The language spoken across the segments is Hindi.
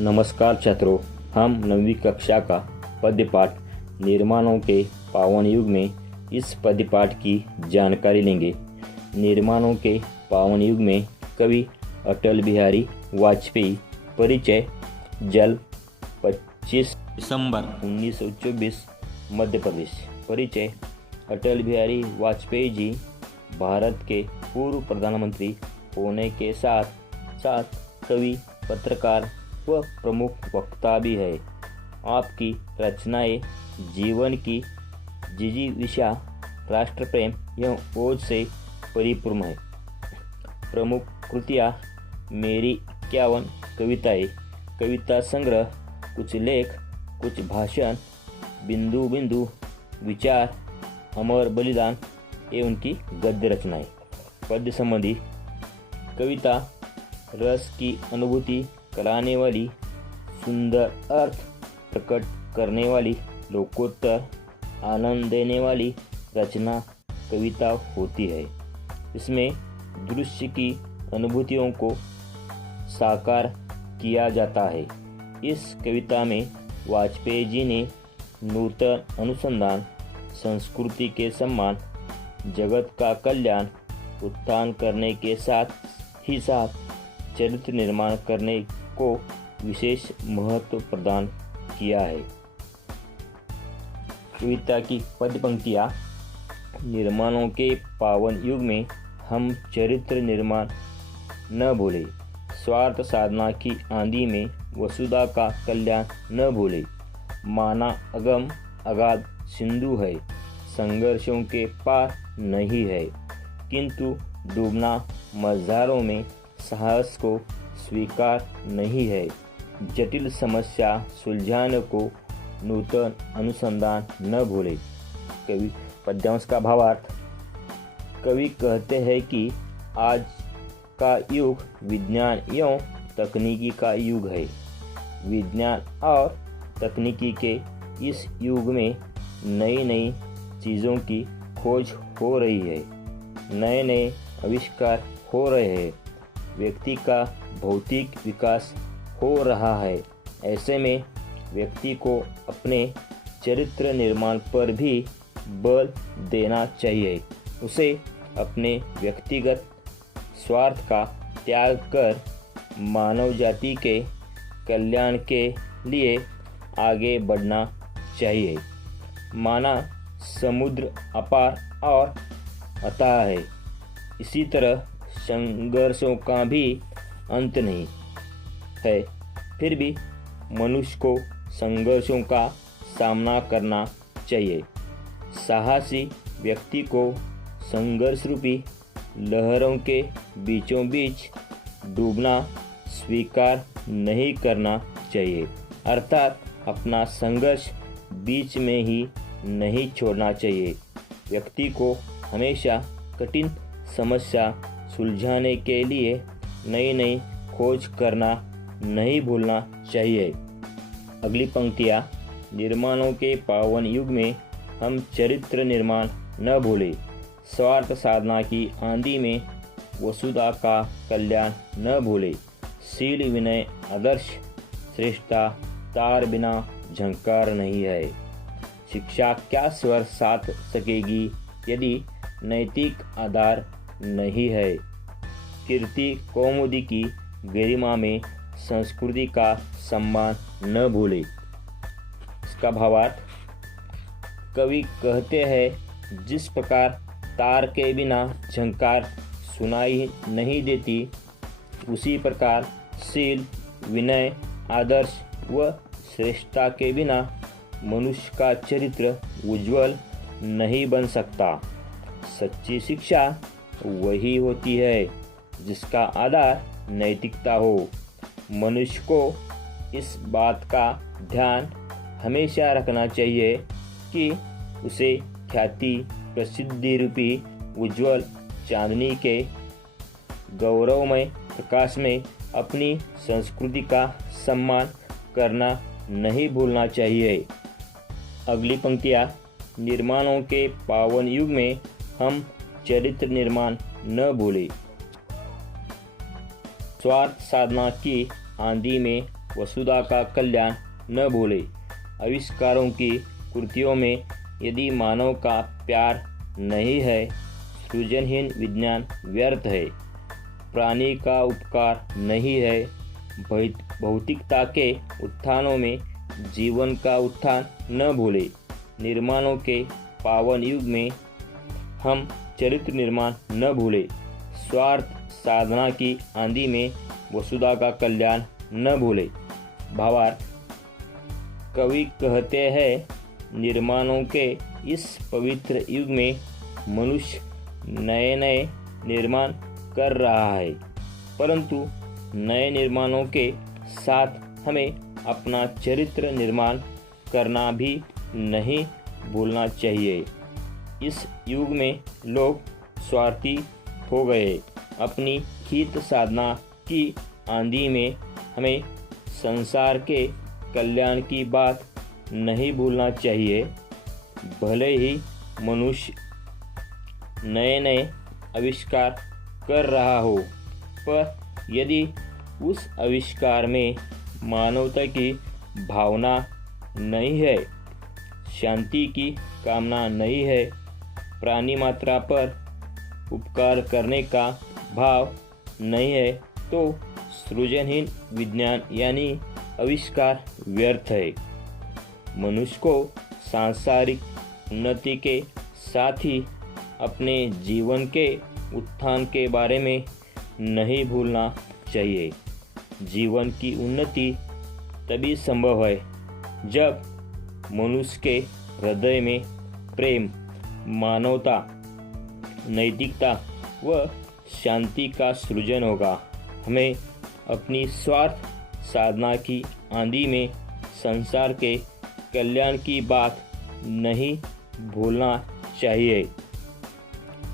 नमस्कार छात्रों, हम 9वीं कक्षा का पद्य पाठ निर्माणों के पावन युग में इस पद्य पाठ की जानकारी लेंगे। निर्माणों के पावन युग में कवि अटल बिहारी वाजपेयी। परिचय। जल 25 दिसंबर 1924 मध्य प्रदेश। परिचय। अटल बिहारी वाजपेयी जी भारत के पूर्व प्रधानमंत्री होने के साथ साथ कवि, पत्रकार व प्रमुख वक्ता भी है। आपकी रचनाएं जीवन की जिजीविषा, राष्ट्र प्रेम एवं ओज से परिपूर्ण है। प्रमुख कृतियाँ: मेरी 51 कविताएं, कविता संग्रह, कुछ लेख, कुछ भाषण, बिंदु बिंदु, विचार, अमर बलिदान ये उनकी गद्य रचनाएं। पद्य संबंधी: कविता रस की अनुभूति कराने वाली, सुंदर अर्थ प्रकट करने वाली, लोकोत्तर आनंद देने वाली रचना कविता होती है। इसमें दृश्य की अनुभूतियों को साकार किया जाता है। इस कविता में वाजपेयी जी ने नूतन अनुसंधान, संस्कृति के सम्मान, जगत का कल्याण, उत्थान करने के साथ ही साथ चरित्र निर्माण करने को विशेष महत्व प्रदान किया है। कविता की पद्य पंक्तियाँ: निर्माणों के पावन युग में हम चरित्र निर्माण न भूले, स्वार्थ साधना की आंधी में वसुधा का कल्याण न भूले। माना अगम अगाध सिंधु है, संघर्षों के पार नहीं है, किंतु डूबना मझधारों में साहस को स्वीकार नहीं है। जटिल समस्या सुलझाने को नूतन अनुसंधान न भूले। कवि पद्यांश का भावार्थ: कवि कहते हैं कि आज का युग विज्ञान एवं तकनीकी का युग है। विज्ञान और तकनीकी के इस युग में नई नई चीज़ों की खोज हो रही है, नए नए आविष्कार हो रहे हैं, व्यक्ति का भौतिक विकास हो रहा है। ऐसे में व्यक्ति को अपने चरित्र निर्माण पर भी बल देना चाहिए। उसे अपने व्यक्तिगत स्वार्थ का त्याग कर मानव जाति के कल्याण के लिए आगे बढ़ना चाहिए। माना समुद्र अपार और अथाह है, इसी तरह संघर्षों का भी अंत नहीं है। फिर भी मनुष्य को संघर्षों का सामना करना चाहिए। साहसी व्यक्ति को संघर्ष रूपी लहरों के बीचों बीच डूबना स्वीकार नहीं करना चाहिए, अर्थात अपना संघर्ष बीच में ही नहीं छोड़ना चाहिए। व्यक्ति को हमेशा कठिन समस्या सुलझाने के लिए नई नई खोज करना नहीं भूलना चाहिए। अगली पंक्तियाँ: निर्माणों के पावन युग में हम चरित्र निर्माण न भूले, स्वार्थ साधना की आंधी में वसुधा का कल्याण न भूले। शील विनय आदर्श श्रेष्ठता तार बिना झंकार नहीं है। शिक्षा क्या स्वर साथ सकेगी यदि नैतिक आधार नहीं है। कीर्ति कौमुदी की गरिमा में संस्कृति का सम्मान न भूले। इसका भावार्थ: कवि कहते हैं जिस प्रकार तार के बिना झंकार सुनाई नहीं देती, उसी प्रकार शील, विनय, आदर्श व श्रेष्ठता के बिना मनुष्य का चरित्र उज्ज्वल नहीं बन सकता। सच्ची शिक्षा वही होती है जिसका आधार नैतिकता हो। मनुष्य को इस बात का ध्यान हमेशा रखना चाहिए कि उसे ख्याति प्रसिद्धि रूपी उज्ज्वल चांदनी के गौरवमय प्रकाश में अपनी संस्कृति का सम्मान करना नहीं भूलना चाहिए। अगली पंक्तियाँ: निर्माणों के पावन युग में हम चरित्र निर्माण न भूले, स्वार्थ साधना की आंधी में वसुधा का कल्याण न भूले। आविष्कारों की कृतियों में यदि मानव का प्यार नहीं है, सृजनहीन विज्ञान व्यर्थ है। प्राणी का उपकार नहीं है, भौतिकता के उत्थानों में जीवन का उत्थान न भूले। निर्माणों के पावन युग में हम चरित्र निर्माण न भूले। स्वार्थ साधना की आंधी में वसुधा का कल्याण न भूले। भावार्थ, कवि कहते हैं, निर्माणों के इस पवित्र युग में मनुष्य नए नए निर्माण कर रहा है, परंतु नए निर्माणों के साथ हमें अपना चरित्र निर्माण करना भी नहीं भूलना चाहिए। इस युग में लोग स्वार्थी हो गए। अपनी हित साधना की आंधी में हमें संसार के कल्याण की बात नहीं भूलना चाहिए। भले ही मनुष्य नए नए आविष्कार कर रहा हो, पर यदि उस आविष्कार में मानवता की भावना नहीं है, शांति की कामना नहीं है, प्राणी मात्रा पर उपकार करने का भाव नहीं है, तो सृजनहीन विज्ञान यानी आविष्कार व्यर्थ है। मनुष्य को सांसारिक उन्नति के साथ ही अपने जीवन के उत्थान के बारे में नहीं भूलना चाहिए। जीवन की उन्नति तभी संभव है जब मनुष्य के हृदय में प्रेम, मानवता, नैतिकता व शांति का सृजन होगा। हमें अपनी स्वार्थ साधना की आंधी में संसार के कल्याण की बात नहीं भूलना चाहिए।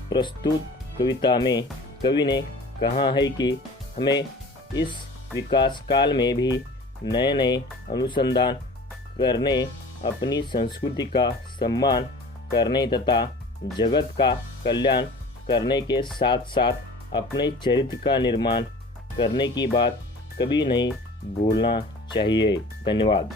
प्रस्तुत कविता में कवि ने कहा है कि हमें इस विकास काल में भी नए नए अनुसंधान करने, अपनी संस्कृति का सम्मान करने तथा जगत का कल्याण करने के साथ साथ अपने चरित्र का निर्माण करने की बात कभी नहीं भूलना चाहिए। धन्यवाद।